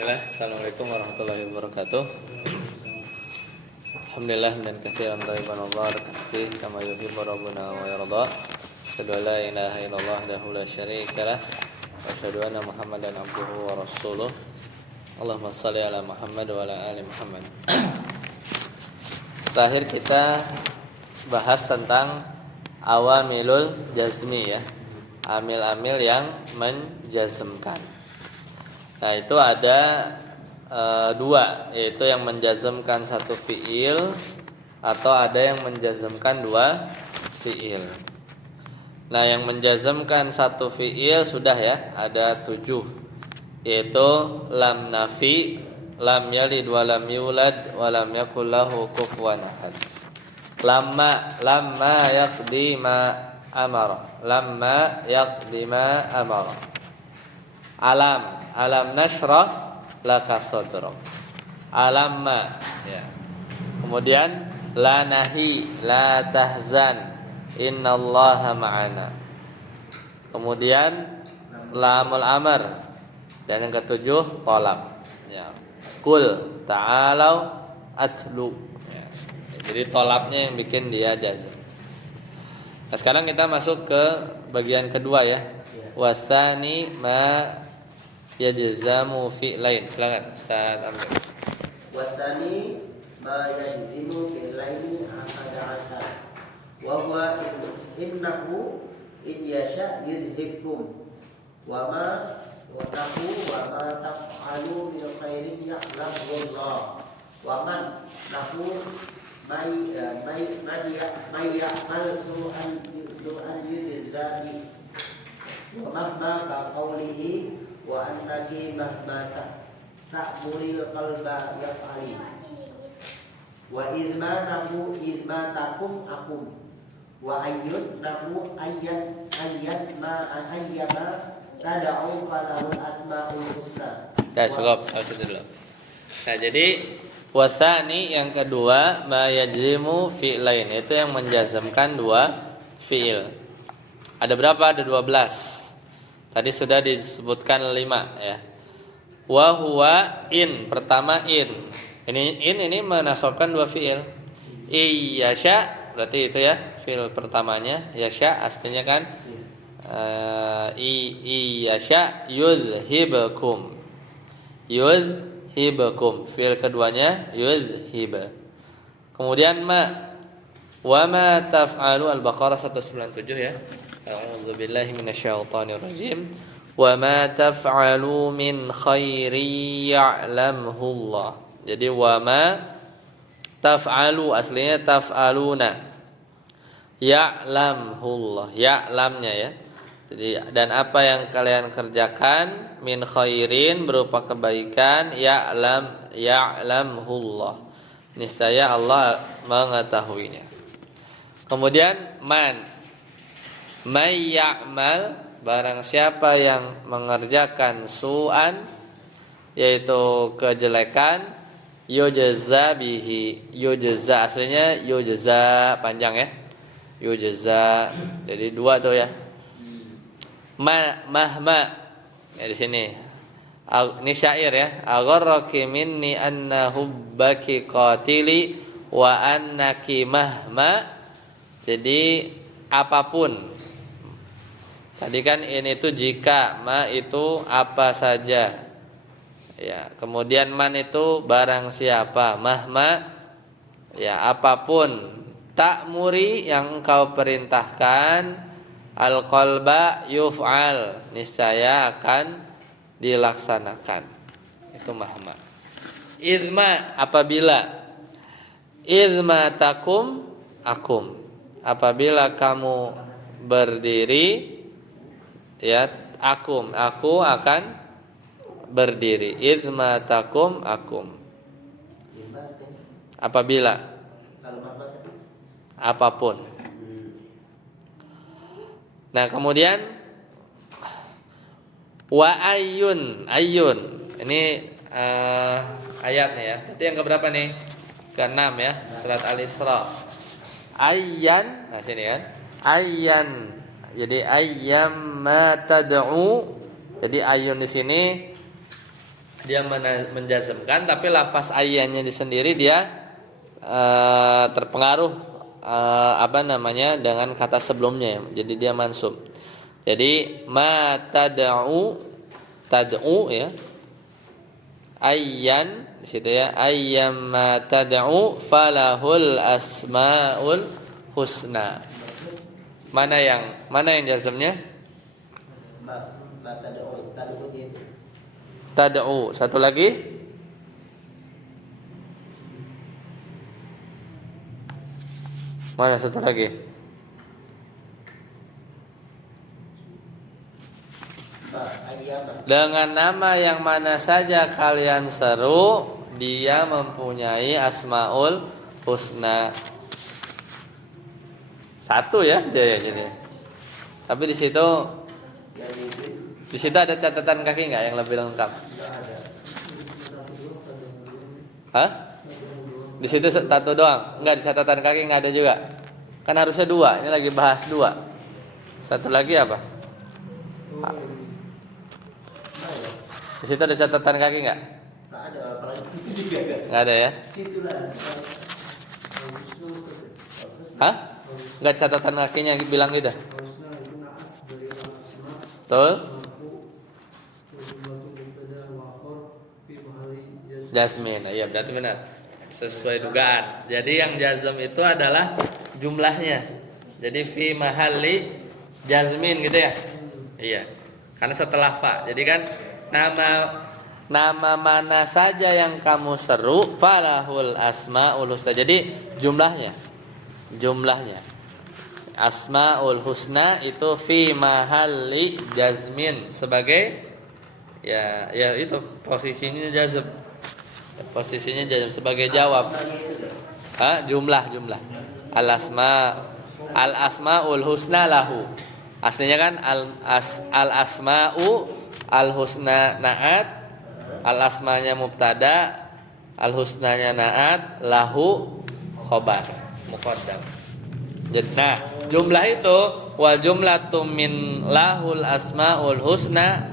Bismillah, Assalamualaikum warahmatullahi wabarakatuh. Alhamdulillah dan katsiran thayyiban mubarakan fih kama yuhibbu rabbuna wa yarda. Asyhadu an la ilaha illallah wahdahu la syarika lah wa asyhadu anna Muhammadan abduhu wa rasuluh. Allahumma shalli ala Muhammad wa ala ali Muhammad. Terakhir kita bahas tentang awamilul jazmi ya. Amil-amil yang menjazmkan. Nah itu ada dua, yaitu yang menjazmkan satu fiil atau ada yang menjazmkan dua fiil. Nah yang menjazmkan satu fiil sudah ya, ada 7, yaitu lam nafi, lam yalid wa lam yulad wa lam yakul lahu kufuwan ahad. Lamma yaqdi ma amara, lamma yaqdi ma amara. Alam nashrah laka sadrak. Alamma ya. Kemudian la nahi la tahzan innallaha ma'ana. Kemudian lamul amr dan yang ketujuh tolab ya. Kul ta'alau atlu ya. Jadi tolabnya yang bikin dia jazm. Nah sekarang kita masuk ke bagian kedua ya. Wasani ma yajzamu fi'lain. Silakan Ustaz Amir. Wasani ma yajzimu fi'laini ahada asyar. Wa huwa innahu in yasha yudhibkum. Wa ma taf'alu min khairin ya'lamu Allah. Wa man nahu may ya'mal su'an yujza bi. Wa mahma ka qawlihi wa annaki mahma ta'muril qalba yaf'ali wa idma takum akum wa ayyun nahu ayyan ma ayyama tad'u falahul asmaul husna. Cukup sampai dulu. Nah, jadi wasani yang kedua ma yajzimu fi'lain, itu yang menjazmkan dua fi'il. Ada berapa? Ada 12. Tadi sudah disebutkan 5 ya. Wa huwa in, pertama in. Ini menasabkan dua fiil. Iyasya berarti itu ya, fiil pertamanya. Yasya aslinya kan iyasya yuzhibakum. Yuzhibakum. Fiil keduanya yuzhib. Kemudian ma. Wa ma taf'alu Al-Baqarah 197 ya. A'udzu billahi minasyaitonir rajim. Wa ma taf'alu min khairin ya'lamhu Allah. Jadi wa ma taf'alu aslinya taf'aluna. Ya'lamhu Allah. Ya'lamnya ya. Jadi dan apa yang kalian kerjakan min khairin berupa kebaikan ya'lamhu Allah. Niscaya Allah mengetahuinya. Kemudian man may ya'mal, barang siapa yang mengerjakan su'an, yaitu kejelekan, yujza bihi. Yujza aslinya yujza panjang ya. Yujza. Jadi 2 tuh ya. Mahma ya di sini. Ini syair ya. Agharraki minni anna hubbaki qatili wa annaki mahma. Jadi apapun. Tadi kan ini itu jika, ma itu apa saja. Ya, kemudian man itu barang siapa, mahma ya apapun. Ta'muri yang engkau perintahkan, al-qalba yuf'al, niscaya akan dilaksanakan. Itu mahma. Idma apabila. Idma takum akum. Apabila kamu berdiri ya, aku akan berdiri. Idma takum akum. Apabila apapun. Nah, kemudian wa ayyun. Ini ayatnya ya. Berarti yang keberapa nih? Ke-6 ya, surat Al-Isra. Ayyan, nah sini kan. Ayyan. Jadi ayyam ma tad'u. Jadi ayun di sini dia menjazmkan, tapi lafaz ayyannya di sendiri dia terpengaruh dengan kata sebelumnya, jadi dia mansub. Jadi ma tad'u ya, ayyan di situ ya, ayyam ma tad'u falahul asmaul husna. Mana yang jazmnya? Tad'u. Satu lagi. Mana satu lagi? Dengan nama yang mana saja kalian seru, dia mempunyai asmaul husna. Satu ya dia jadi. Tapi di situ ada catatan kaki nggak yang lebih lengkap? Hah? Di situ satu doang, nggak di catatan kaki nggak ada juga. Kan harusnya dua. Ini lagi bahas dua. Satu lagi apa? Di situ ada catatan kaki nggak? Nggak ada, apalagi nggak ada ya? Hah? Nggak catatan kakinya bilang gitu? Betul? Jazmin, iya berarti benar. Sesuai dugaan. Jadi yang jazm itu adalah jumlahnya. Jadi fi mahalli jazmin gitu ya. Iya. Karena setelah fa. Jadi kan nama mana saja yang kamu seru falahul asmaul husna. Jadi jumlahnya. Asmaul husna itu fi mahalli jazmin sebagai ya itu posisinya jazm. Posisinya sebagai jawab. Jumlah. Al asmaul husna lahu. Aslinya kan al asmau al husna naat, al asmanya mubtada, al husnanya naat, lahu khobar muqaddam. Nah, jumlah itu wa jumlatum min lahul asmaul husna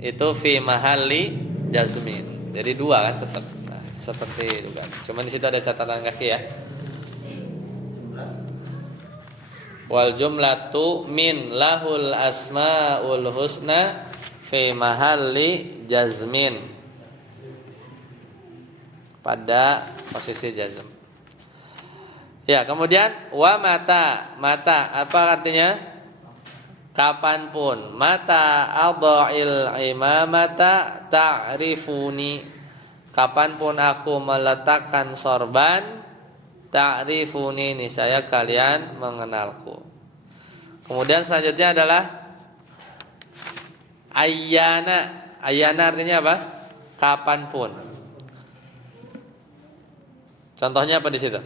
itu fi mahalli jazmin. Jadi dua kan tetap. Nah, seperti itu kan. Cuma di situ ada catatan kaki ya. Wal jumlatu min lahul asmaul husna fi mahalli jazmin. Pada posisi jazm. Ya, kemudian wa mata apa artinya? Kapanpun mata adha'il imamata ta'rifuni, kapanpun aku meletakkan sorban ta'rifuni, niscaya kalian mengenalku. Kemudian selanjutnya adalah ayyana artinya apa? Kapanpun. Contohnya apa di situ?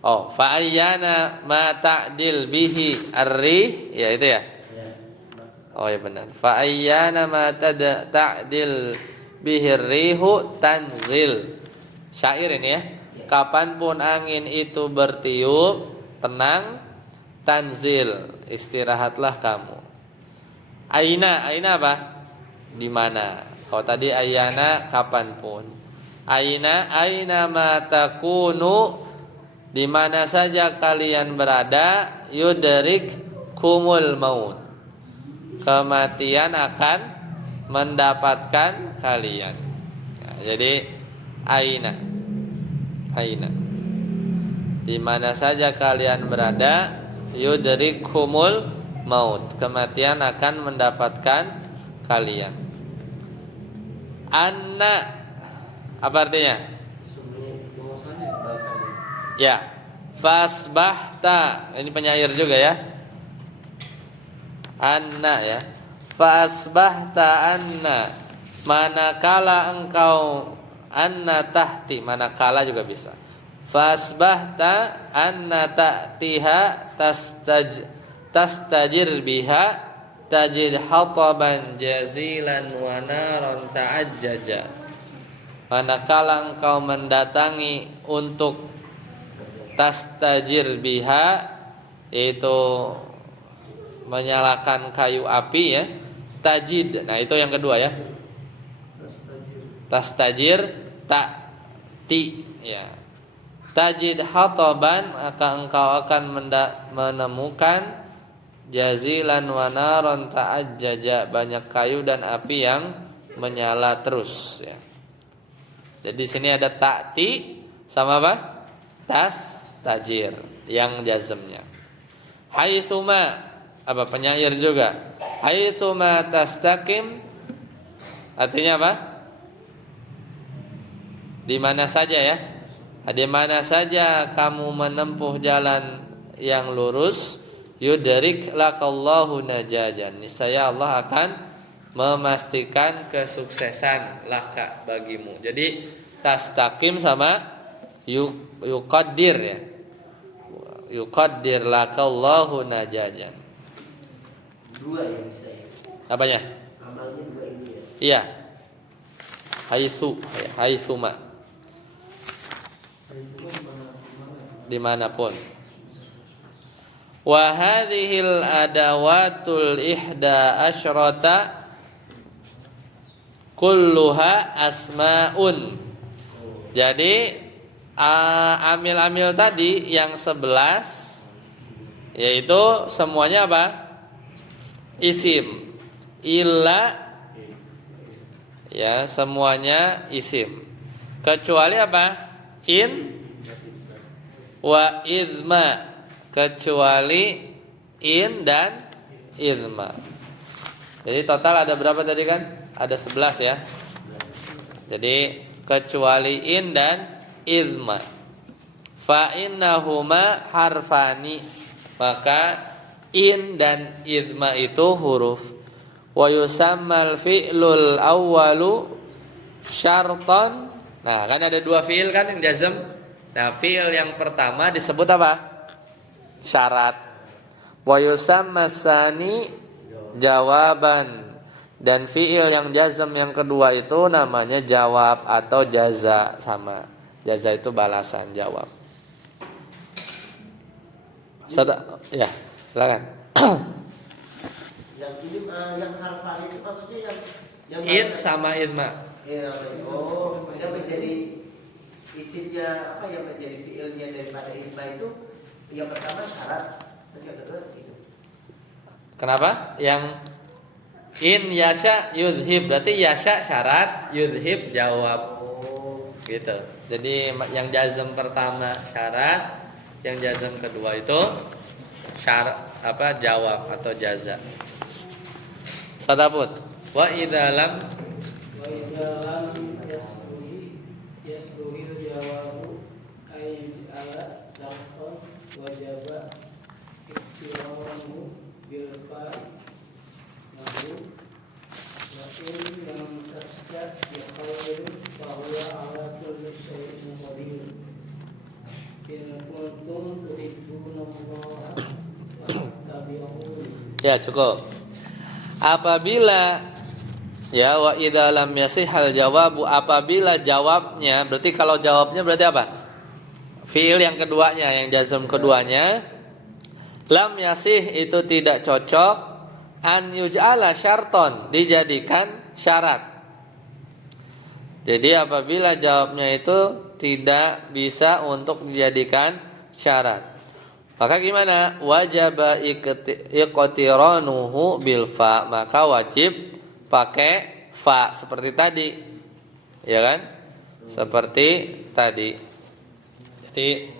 Oh, fa ayyana ma ta'dil bihi ar-rih, ya itu ya. Oh ya benar. Fa ayyana ma ta'dil bihi ar-rihu tanzil. Syair ini ya. Kapanpun angin itu bertiup, tenang, tanzil, istirahatlah kamu. Aina apa? Di mana? Kalau tadi ayyana kapanpun. Aina ma takunu, di mana saja kalian berada, yudrik kumul maut, kematian akan mendapatkan kalian. Nah, jadi aina, di mana saja kalian berada, yudrik kumul maut, kematian akan mendapatkan kalian. Anna apa artinya? Ya, fasbahta, ini penyair juga ya. Anna ya. Fasbahta anna, manakala engkau, anna tahti, manakala juga bisa. Fasbahta anna ta'tiha tastajir biha tajid hataban jazilan wa naran ta'ajjaja. Manakala engkau mendatangi untuk tastajir biha, yaitu menyalakan kayu api ya. Tajid. Nah, itu yang kedua ya. Tastajir ta'ti ya. Tajid hataban, maka engkau akan menemukan jazilan wa naron ta'ajjaja, banyak kayu dan api yang menyala terus ya. Jadi sini ada ta'ti sama apa? Tajir yang jazmnya. Haitsuma, apa penyair juga. Haitsuma tastaqim artinya apa? Di mana saja ya. Di mana saja kamu menempuh jalan yang lurus, yudrik lakallahu najajan, niscaya Allah akan memastikan kesuksesan laka bagimu. Jadi tastaqim sama yuqaddir ya. Yuqaddir lakallahu najajan. Dua ya bisa ya. Apanya? Amalnya dua ini ya. Iya. Haitsuma. Dimanapun. Wa hadhil adawatul ihda asyrata kulluha asmaun. Jadi amil-amil tadi yang 11 yaitu semuanya apa? Isim. Illa ya, semuanya isim. Kecuali apa? In wa idma, kecuali in dan idma. Jadi total ada berapa tadi kan? Ada 11 ya. Jadi kecuali in dan idma. Fa innahuma harfani, maka in dan idma itu huruf. Wa yusammal fi'lul awwalu syartan. Nah, kan ada dua fi'il kan yang jazm. Nah, fi'il yang pertama disebut apa? Syarat. Wa yusamma tsani jawaban. Dan fi'il yang jazm yang kedua itu namanya jawab atau jaza, sama. Jaza itu balasan jawab. Ya, silakan. Yang ini yang harfan itu maksudnya yang Id sama idma. Oh, yang menjadi isimnya apa, yang menjadi fiilnya daripada idma itu yang pertama syarat, terus yang kedua itu. Kenapa? Yang in yasha yudhib, berarti yasha syarat, yudhib jawab. Oh, Gitu. Jadi yang jazm pertama syarat, yang jazm kedua itu syarat apa? Jawab atau jaza. Sadaput. Wa idza lam yasbuhil jawabu ayat sahton wajaba iktiramu bil fa'i nahu lakin yang saskat yaqawil bahwa ala kulli syai'in qadir in kuntum tuhibbunallaha fattabi'uni. ya cukup. Apabila ya wa idza lam yasihal jawabu, apabila jawabnya, berarti kalau jawabnya berarti apa? Fiil yang keduanya, yang jazm keduanya. Lam yasih itu tidak cocok, an yuj'ala syarton, dijadikan syarat. Jadi apabila jawabnya itu tidak bisa untuk dijadikan syarat, maka gimana? Wajaba iqtiranuhu bil fa, maka wajib pakai fa seperti tadi. Ya kan? Seperti tadi. Jadi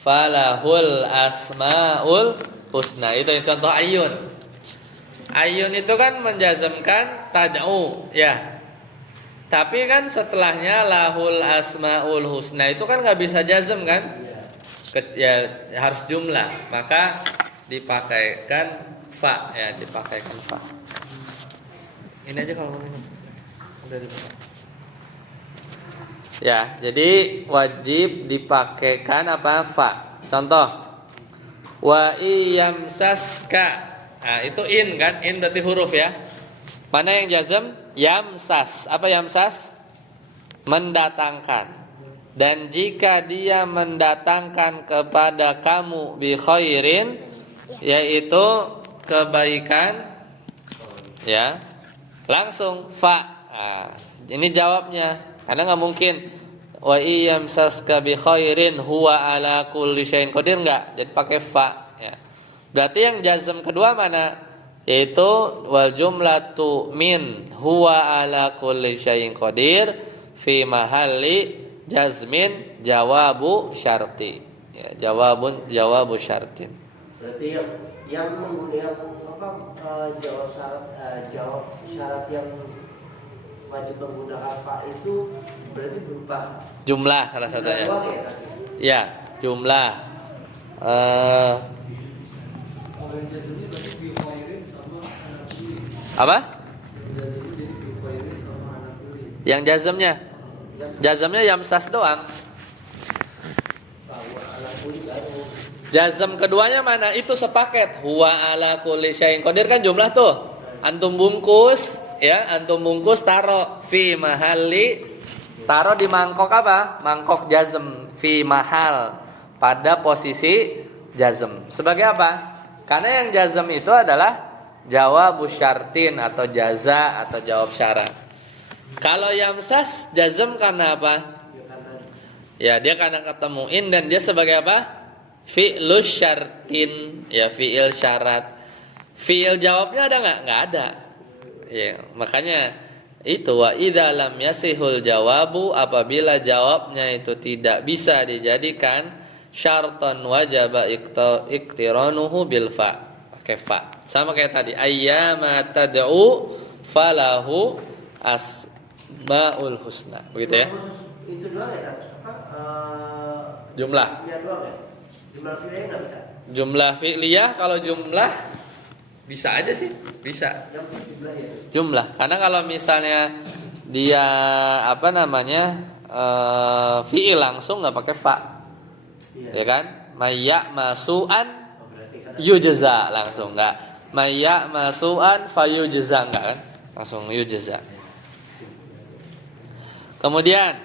falahul asmaul husna, itu yang contoh ayun. Ayun itu kan menjazmkan tad'u, ya. Tapi kan setelahnya lahul asmaul husna itu kan nggak bisa jazm kan? Ya harus jumlah, maka dipakaikan fa, ya dipakaikan fa. Ini aja kalau mau minum. Udah dibuka. Ya, jadi wajib dipakaikan apa? Fa. Contoh. Wa iyamsaska. Nah, itu in kan? In berarti huruf ya. Mana yang jazm? Yamsas. Apa yamsas? Mendatangkan. Dan jika dia mendatangkan kepada kamu bi khairin, yaitu kebaikan, ya langsung fa. Nah, ini jawabnya. Karena nggak mungkin wa iyamsaska bi khairin huwa ala kulli syai'in qadir, enggak. Jadi pakai fa, ya. Berarti yang jazm kedua mana? Yaitu wal jumlatu min huwa ala kulli syai'in qadir fi mahalli jazmin jawabu syarti. Ya, jawabu syartin. Berarti yang menggunakan jawab syarat yang wajib menggunakan fa itu berarti berupa Jumlah salah satunya. doang ya? Ya, jumlah. Kalau yang jazmnya berarti bi khairin sama anak kuli. Apa? Yang jazmnya jadi bi khairin sama anak kuli. Yang jazmnya yamsas doang. Bahwa anak kulit itu Jazm keduanya mana? Itu sepaket. Huwa ala kulli syai'in qadir kan jumlah tuh. Antum bungkus, ya, antum bungkus taro fi mahalli, taro di mangkok apa? Mangkok jazm fi mahal, pada posisi jazm. Sebagai apa? Karena yang jazm itu adalah jawab syartin atau jaza atau jawab syarat. Kalau yamsas jazm karena apa? Ya, dia karena ketemuin dan dia sebagai apa? Fi'lus syartin, ya fi'il syarat. Fi'il jawabnya ada nggak? Nggak ada. Ya, makanya itu wa idza lam yasihul jawabu, apabila jawabnya itu tidak bisa dijadikan syartan wajaba iqtiranuhu bil fa. Pakai fa. Sama kayak tadi, ayyama tad'u falahu asmaul husna. Begitu ya? itu doang ya? Jumlah. Ismiyah doang ya? Jumlah fi'ilnya nggak bisa. Jumlah fi'liyah, kalau jumlah bisa aja sih, bisa. Yang penting jumlah ya. Jumlah. Karena kalau misalnya dia apa namanya? Fi'il langsung nggak pakai fa. Iya. Ya kan? Mayya masu'an Oh, berarti karena yujza langsung enggak. Mayya masu'an fayujza enggak kan? Langsung yujza. Kemudian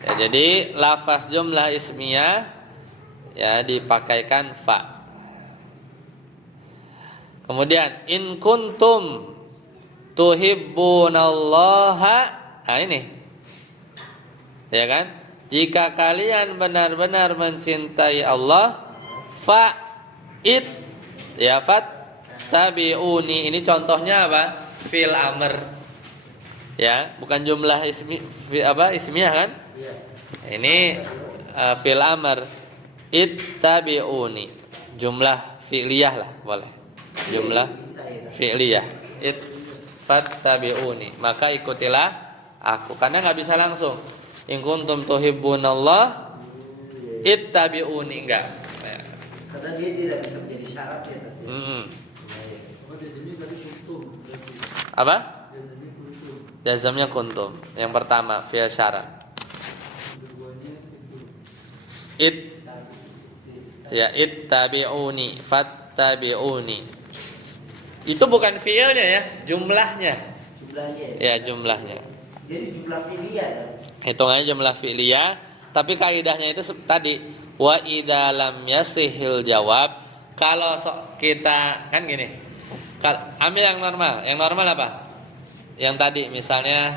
ya, jadi lafaz jumlah ismiyah ya dipakaikan fa. Kemudian in kuntum tuhibbunallaha, nah ini. Ya kan? Jika kalian benar-benar mencintai Allah, fa it ya fat tabi'uni. Ini contohnya apa? Fil amr. Ya, bukan jumlah ismiyah kan? iya. Ini fil amr ittabi'uni. Jumlah fi'liyah lah boleh. Jumlah Bisa ya. fi'liyah. Fattabi'uni. Maka ikutilah aku. Karena nggak bisa langsung. In kuntum tuhibbunallah ittabi'uni, enggak. Karena dia tidak bisa menjadi syarat ya. Apa jazmnya tadi kuntum? Apa? Jazmnya kuntum. Jazamnya kuntum. Yang pertama fi'il syarat. Keduanya itu. It ya ittabi'uni, fattabi'uni. Itu bukan fi'ilnya ya, jumlahnya. Jumlahnya Ya, ya. jumlahnya. Jadi jumlah fi'liyah ya. Hitungannya jumlah fi'liyah, tapi kaidahnya itu tadi wa idza lam yasihil jawab. Kalau kita kan gini. Ambil yang normal. Yang normal apa? Yang tadi misalnya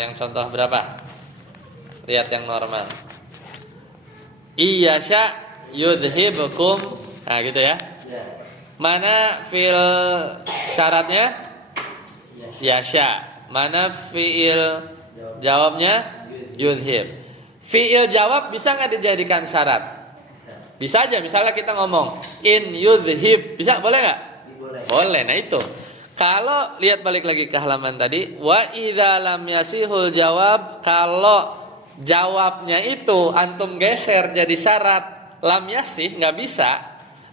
yang contoh berapa? Lihat yang normal. Iyasya yudhibukum. Nah, gitu ya. Ya. Mana fi'il syaratnya? Ya. Yasya. Mana fi'il jawabnya? Yudhib. Fi'il jawab bisa nggak dijadikan syarat? Bisa aja. Misalnya kita ngomong in yudhib, bisa boleh nggak? Boleh. Boleh. Nah itu. Kalau lihat balik lagi ke halaman tadi, wa idza lam yasihul jawab, kalau jawabnya itu antum geser jadi syarat lam yasih, nggak bisa.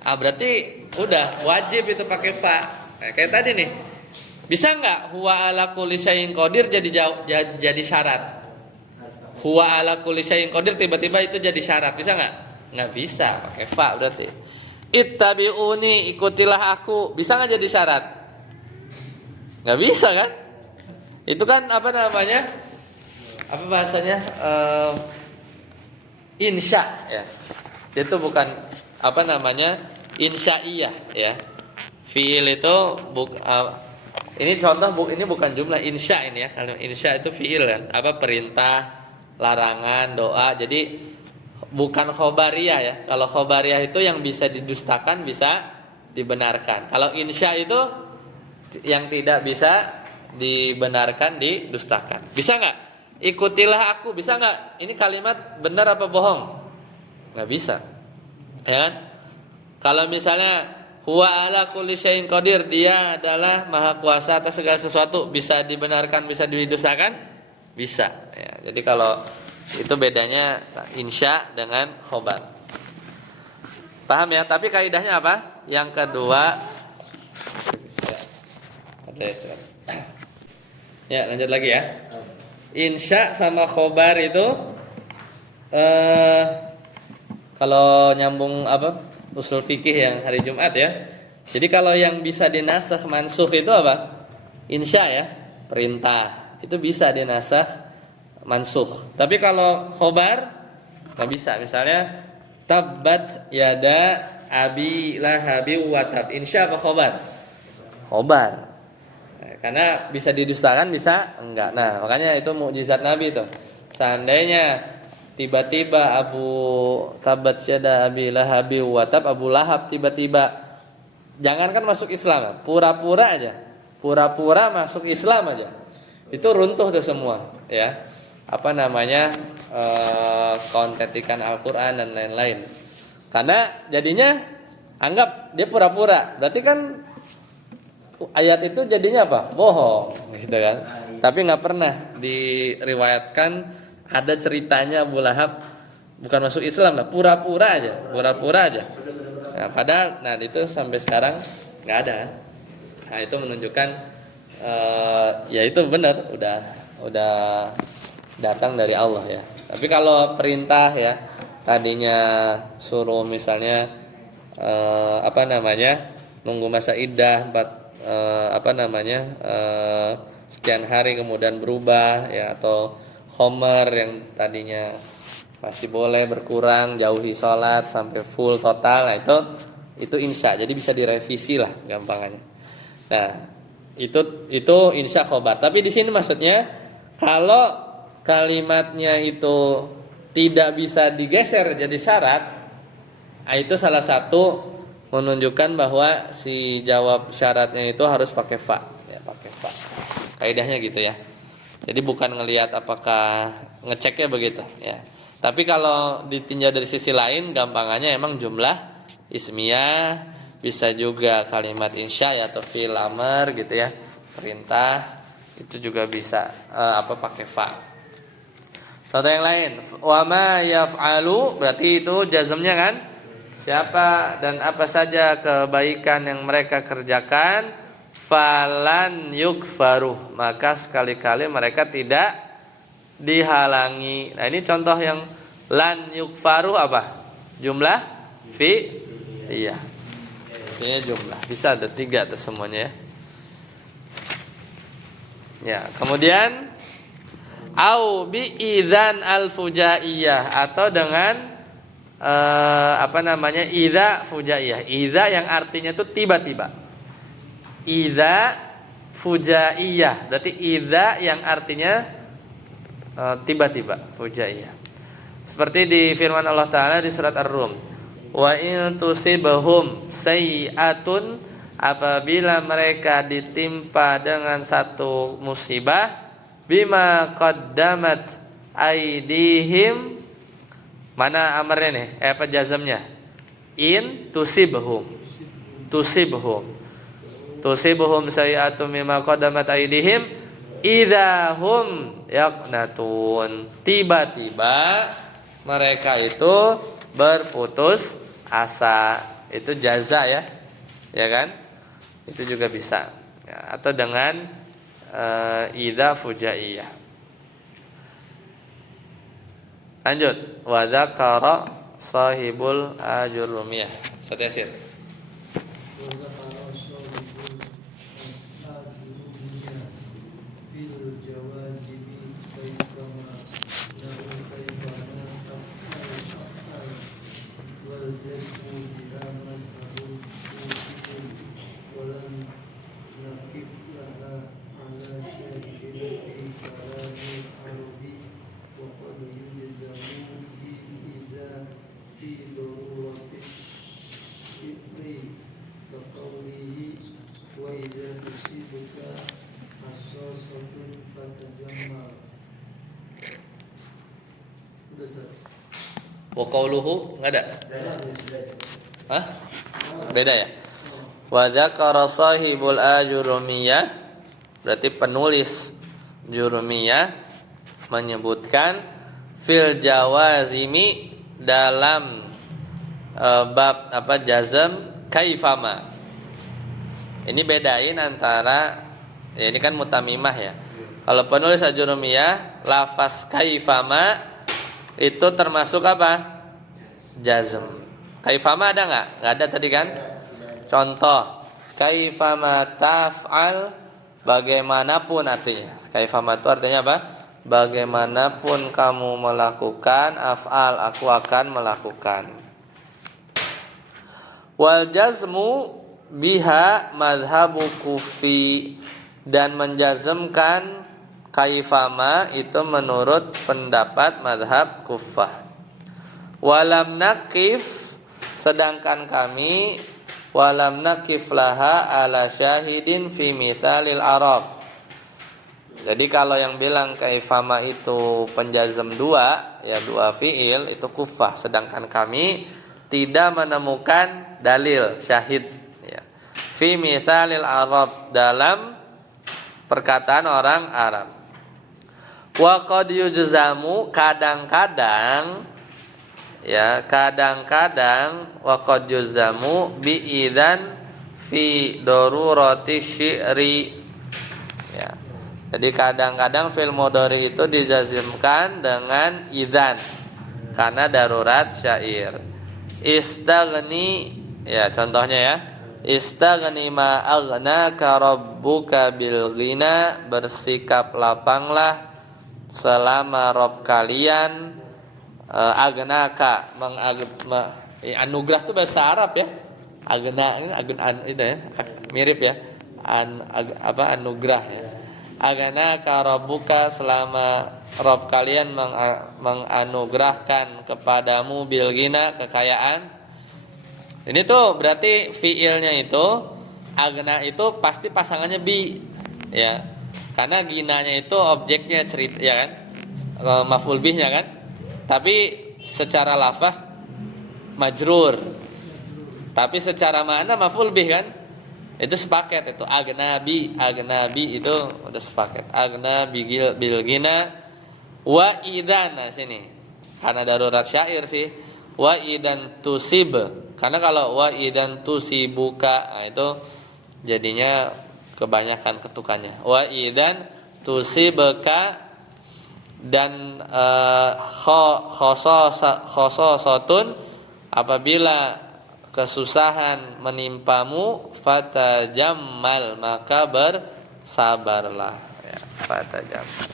Berarti udah wajib itu pakai fa. Nah, kayak tadi nih. Bisa nggak huwa ala kulli syai'in qadir jadi syarat? Huwa ala kulli syai'in qadir tiba-tiba itu jadi syarat. Bisa nggak? Nggak bisa, pakai fa berarti. Ittabi'uni, ikutilah aku. Bisa nggak jadi syarat? Nggak bisa kan? Itu kan apa namanya? Apa bahasanya? Insya ya. Itu bukan apa namanya? insya'iyah ya. Fiil itu ini contoh ini bukan jumlah insya ini ya. Kalau insya itu fiil kan, apa perintah, larangan, doa. Jadi bukan khobariyah ya. Kalau khobariyah itu yang bisa didustakan, bisa dibenarkan. Kalau insya itu yang tidak bisa dibenarkan, didustakan. Bisa nggak? Ikutilah aku, bisa nggak? Ini kalimat benar apa bohong? Nggak bisa, ya kan? Kalau misalnya huwa ala kulli syai'in qadir, dia adalah maha kuasa atas segala sesuatu, bisa dibenarkan, bisa didustakan? Bisa. Ya, jadi kalau itu bedanya insya dengan khobar. Paham ya? Tapi kaidahnya apa? Yang kedua, ya lanjut lagi ya. Insya sama khobar itu kalau nyambung apa? Usul fikih yang hari Jumat ya. Jadi kalau yang bisa dinasakh mansukh itu apa? Insya ya, perintah. Itu bisa dinasakh mansukh. Tapi kalau khobar nggak bisa. Misalnya tabbat yada abi lahabi wa tab. Insya apa khobar? Khobar. Karena bisa didustakan, bisa enggak. Nah, makanya itu mukjizat Nabi itu. Seandainya tiba-tiba Abu Tabat Syada Abi Lahabi Watab, Abu Lahab tiba-tiba jangankan masuk Islam, pura-pura aja, pura-pura masuk Islam aja, itu runtuh tuh semua ya, apa namanya, kontetikan Al-Quran dan lain-lain. Karena jadinya anggap dia pura-pura, berarti kan ayat itu jadinya apa? Bohong gitu kan. Tapi nggak pernah diriwayatkan ada ceritanya Abu Lahab bukan masuk Islam lah, pura-pura aja, pura-pura aja. Nah, padahal itu sampai sekarang nggak ada. Nah, itu menunjukkan ya itu benar, udah datang dari Allah ya. Tapi kalau perintah ya, tadinya suruh misalnya nunggu masa iddah sekian hari kemudian berubah ya, atau khomer yang tadinya masih boleh berkurang, jauhi sholat sampai full total. Nah itu insya, jadi bisa direvisi lah gampangannya. Nah itu insya khobar. Tapi di sini maksudnya kalau kalimatnya itu tidak bisa digeser jadi syarat, itu salah satu menunjukkan bahwa si jawab syaratnya itu harus pakai fa, ya pakai fa. Kaidahnya gitu ya. Jadi bukan ngelihat apakah ngeceknya begitu ya. Tapi kalau ditinjau dari sisi lain, gampangannya emang jumlah ismiyah, bisa juga kalimat insya ya, atau fi'il amr gitu ya, perintah, itu juga bisa pakai fa. Contoh yang lain, wa ma yaf'alu, berarti itu jazmnya kan? Siapa dan apa saja kebaikan yang mereka kerjakan, falan yukfaruh, maka sekali-kali mereka tidak dihalangi. Nah, ini contoh yang lan yukfaruh apa? Jumlah fi, iya. Ini jumlah. Bisa ada 3 tuh semuanya ya. Ya, kemudian au bi idzan al-fujaiyah, atau dengan idza fujaiyah. Idza yang artinya itu tiba-tiba. Idza fujaiyah, berarti idza yang artinya tiba-tiba, fujaiyah. Seperti di firman Allah Ta'ala di surat Ar-Rum, wa in tusibhum sayyi'atun, apabila mereka ditimpa dengan satu musibah, bima qaddamat aydihim, mana amarnya nih? Apa jazamnya? In tusibhum sayyi'atun mimma qaddamat aydihim idahum yaqnatun, tiba-tiba mereka itu berputus asa. Itu jaza ya kan? Itu juga bisa ya, atau dengan idza fujaiyah. Lanjut, wa dzakara sahibul ajurumiyah. Satyasir. Ketika asal satu fatajammal. Udah Ustaz. Wa qauluhu enggak ada? Dan Hah? Beda ya? Wa dzakara sahibul ajurumiyah, berarti penulis jurumiyah menyebutkan fil jawazimi dalam bab jazm kaifama. Ini bedain antara ya, ini kan mutamimah ya. Kalau penulis ajurumiyah lafaz kaifama itu termasuk apa? Jazm. Kaifama ada nggak? Nggak ada tadi kan? Contoh, kaifama taf'al, bagaimanapun artinya. Kaifama itu artinya apa? Bagaimanapun kamu melakukan, af'al, aku akan melakukan. Wal jazmu biha madhabu kufi, dan menjazmkan kaifama itu menurut pendapat madhab kufah. Walam nakif, sedangkan kami walam nakif laha ala syahidin fi mithalil arab. Jadi kalau yang bilang kaifama itu penjazm dua, ya dua fiil itu kufah, sedangkan kami tidak menemukan dalil syahid ya. Fi mithalil arab, dalam perkataan orang Arab. Wa qad yujzamu, kadang-kadang ya, kadang-kadang wa qad yujzamu bi idzan fi darurati syi'ri ya. Jadi kadang-kadang fi'il mudhari itu dijazmkan dengan idzan karena darurat syair. Istaghni, ya contohnya ya, istaghni ma aghnaka rabbuka bil ghina, bersikap lapanglah selama Rob kalian aghnaka, anugerah itu bahasa Arab ya. Aghna itu ya, mirip ya. Anugerah ya. Aghnaka rabbuka, selama Rob kalian menganugerahkan kepadamu bil ghina, kekayaan. Ini tuh berarti fiilnya itu agna itu pasti pasangannya bi ya. Karena ginanya itu objeknya cerita ya kan? Maf'ul bihnya kan? Tapi secara lafaz majrur. Tapi secara makna maf'ul bih kan? Itu sepaket itu agnabi itu udah sepaket. Agnabi bil ghina wa idan, nah sini karena darurat syair sih, wa idan tusib, karena kalau wa idan tusibuka, nah itu jadinya kebanyakan ketukannya. Wa idan tusibka, dan khososatun, apabila kesusahan menimpamu, fatajammal, maka bersabarlah ya, fatajammal.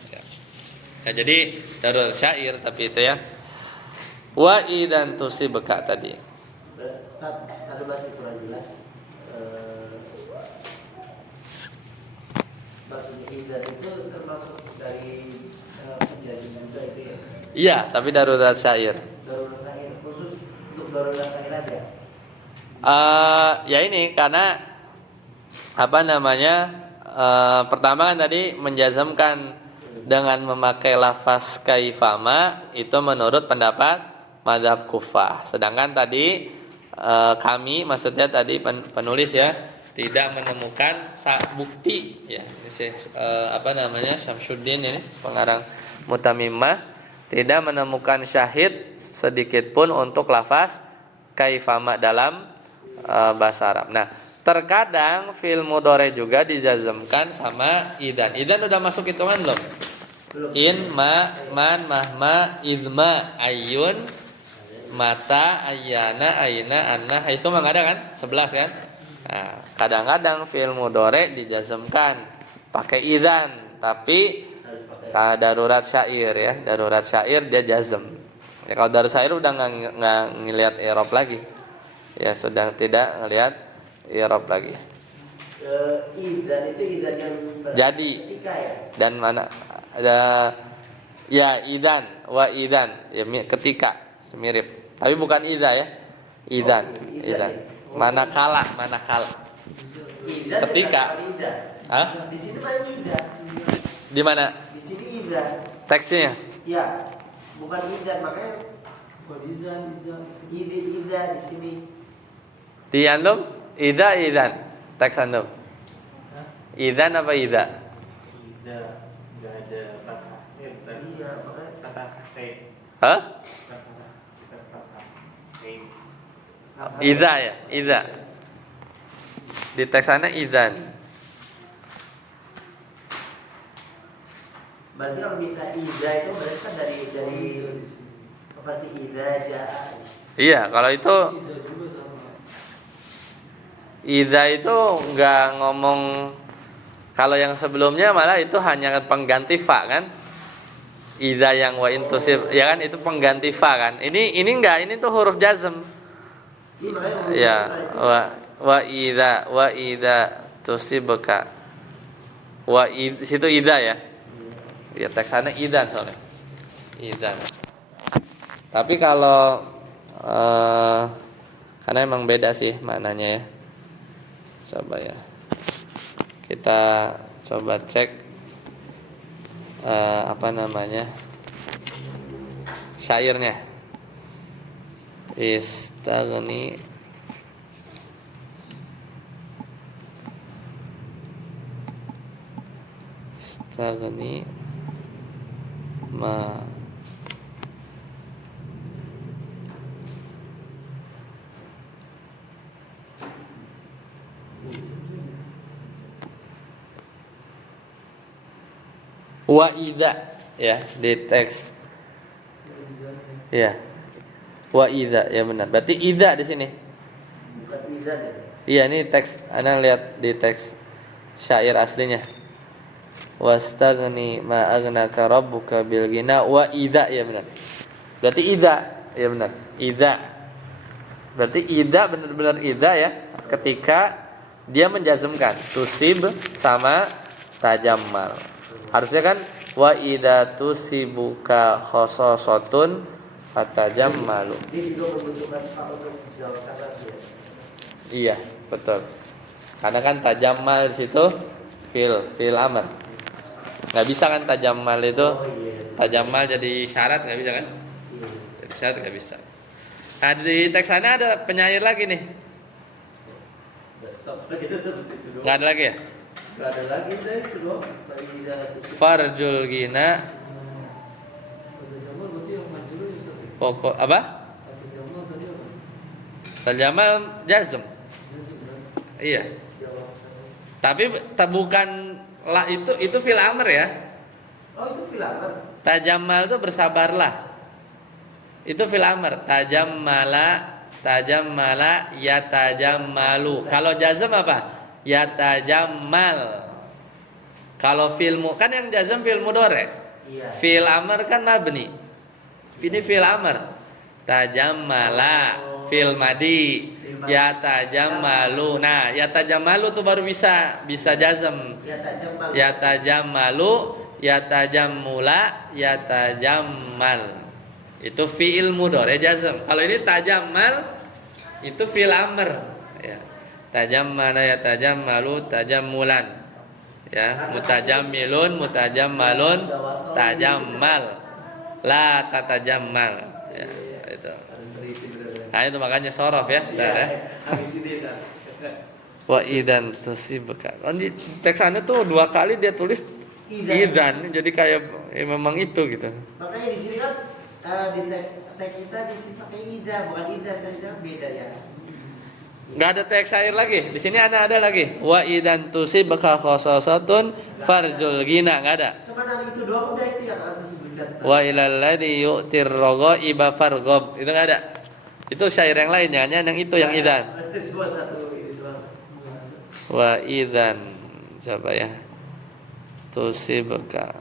Ya, jadi darurat syair tapi itu ya. Wa idan tusibka tadi. Tadi masih kurang jelas. Maksudnya idan itu termasuk dari penjazim juga itu ya. Iya, tapi darurat syair. Darurat syair khusus untuk darurat syair aja. Ya ini karena apa namanya? Pertama kan tadi menjazmkan dengan memakai lafaz kaifama itu menurut pendapat mazhab Kufah. Sedangkan tadi kami, maksudnya tadi penulis ya, tidak menemukan bukti ya. Syamsuddin ini pengarang Mutamimah tidak menemukan syahid sedikit pun untuk lafaz kaifama dalam bahasa Arab. Nah, terkadang fi'il mudhari juga dijazmkan sama idan. Idan udah masuk hitungan belum? In, ma, man, mahma, idma, ayun, mata, ayana, aina, anna, itu mah ada kan? 11 kan? Nah, kadang-kadang fi'il mudhari dijazmkan pakai idan, tapi darurat syair ya, darurat syair dia jazm. Ya, kalau darurat syair udah nggak ngelihat i'rab lagi. Ya, sudah tidak ngelihat i'rab lagi. Idan itu idan yang jadi ketika ya. Dan mana ada ya idan wa idan ya ketika semirip, tapi bukan ida ya. Idan, idan. Manakala. Idan Ketika. Hah? Di sini mah idah. Di mana Di sini idah. teksnya? Ya, bukan idah makanya Bukan izan. idah di sini. Di antum? Ida idan. Teks antum. Hah? Idan apa ida? Tidak, nggak ada fathah. Bukan. Iya, makanya Fathah. Hah? Fathah. Ida ya, ida. Di teks sana idan. berarti kalau minta idah itu berarti kan dari seperti idah jaa. Iya, kalau itu Iza juga sama. ida itu nggak ngomong. Kalau yang sebelumnya malah itu hanya pengganti fa kan? Ida yang wa intusib, ya kan itu pengganti fa kan? Ini enggak, ini tuh huruf jazm. Iya, makanya Ya, wa ida tusibka. Situ ida ya. Ya teksannya idan soalnya. Idan. Tapi kalau karena emang beda sih maknanya ya. Coba ya. Kita coba cek apa namanya? Syairnya. Istaghni ma wa idza ya di teks ya wa idza ya benar berarti idza di sini bukan idah ya. iya ini teks Anda lihat di teks syair aslinya wastaghni ma aghnaka rabbuka bil ghina wa idza ya benar berarti idza ya benar idza berarti idza benar-benar idza ya ketika dia menjazmkan tusib sama tajammal. Harusnya kan wa idza tusibuka khososatun fatajammalu. Dia juga membutuhkan fa untuk jawab syarat ya. Iya, betul. Karena kan tajammal di situ fil amr. Enggak bisa kan tajammal itu. Oh iya. Tajammal jadi syarat enggak bisa kan? Iya. Jadi syarat enggak bisa. Nah, di teks sana ada penyair lagi nih. Udah stop lagi itu situ doang. Enggak ada lagi ya? Enggak ada lagi deh itu doang. Bagi idah itu. Farjul ghina Kata Jamal berarti yang majrur ya Ustaz. pokok apa? Kata Jamal tadi apa? Tajamal jazm. Jazm kan? Iya. Jawab. Tapi bukan la itu fil amr ya. Oh itu filaman. Tajamal itu bersabarlah. Itu fil amr. Tajammala yatajammalu. Kalau jazm apa? Yatajammal. Kalau filmu kan yang jazm fil mudhari. Iya. Fil amr kan mabni. Ini fil amr. Tajammala fil madi. Yatajammalu. Nah, yatajammalu tuh baru bisa jazm. Ya tak jambal. Yatajammalu, yatajammula, yatajammal. Itu fi'il mudhari jazm. Kalau ini tajammal itu fi'il amr ya. Tajammala yatajammalu tajammulan. Ya, mutajammilun, mutajammalun, tajammal. La tatajammal. Ya, itu. Harus teliti benar-benar. Nah, itu makanya sorof ya, bentar ya. Habis ini kan. Wa idan tusibka. Di teks Anda tuh 2 kali dia tulis idan. Jadi kayak memang itu gitu. Makanya di sini kan di tag kita di sini pakai idah bukan idah dan idah beda ya. Enggak ada teks syair lagi. Di sini ada lagi. Wa idan tusibka khososatun farjul ghina, enggak ada. Cuma nanti itu doang udah itu yang antum sebutkan. Wa ilal ladzi yu'tir raghaiba farghab. Itu enggak ada. Itu syair yang lain, jangan yang itu yang idan. Cuma satu ini doang. Wa idan coba ya. Tusibka.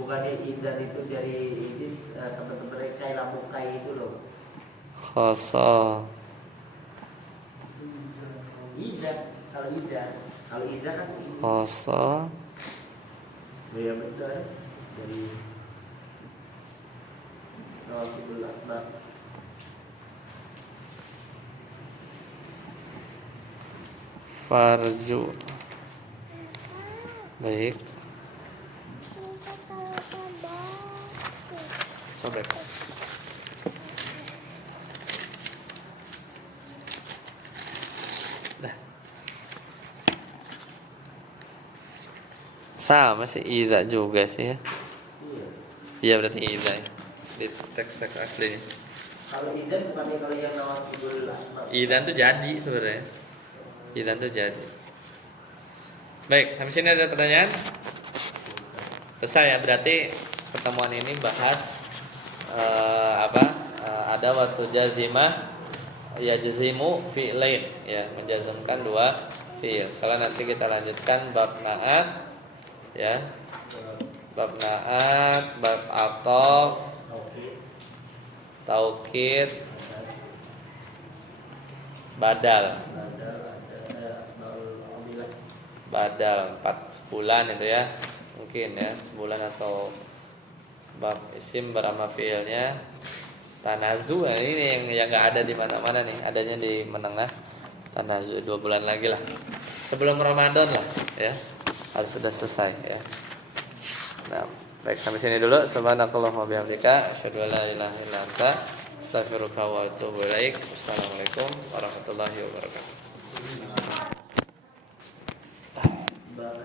Bukannya idan itu dari ini teman-teman mereka yang lamukai itu loh. Khoso. Idah kalau idah kan ini. Khoso. Ya betul ya. Dari Rasulul Asbab. farju. Baik. Sobek. Dah. Sama sih iza juga sih ya. Iya berarti iza ya. Di teks-teks aslinya. Kalau idan bukannya kalau yang nawasibul asma. Idan tuh jadi sebenarnya. Idan tuh jadi. Baik, sampai sini ada pertanyaan? Selesai ya, berarti pertemuan ini bahas ada waktu jazimah yajzimu fi'lain ya, menjazmkan dua fi'il. Soalnya nanti kita lanjutkan bab naat ya. Bab naat, bab atof, taukid, badal. Badal 4 bulan itu ya. Mungkin ya, sebulan atau bab isim beramah fiilnya. Tanazu ini yang enggak ada di mana-mana nih, adanya di menengah. Tanazu 2 bulan lagi lah. Sebelum Ramadan lah ya. Harus sudah selesai ya. Nah, baik sampai sini dulu. Subhanakallahumma wa bihamdika asyhadu an la ilaha illa anta astaghfiruka wa atubu ilaik. Assalamualaikum warahmatullahi wabarakatuh. Baca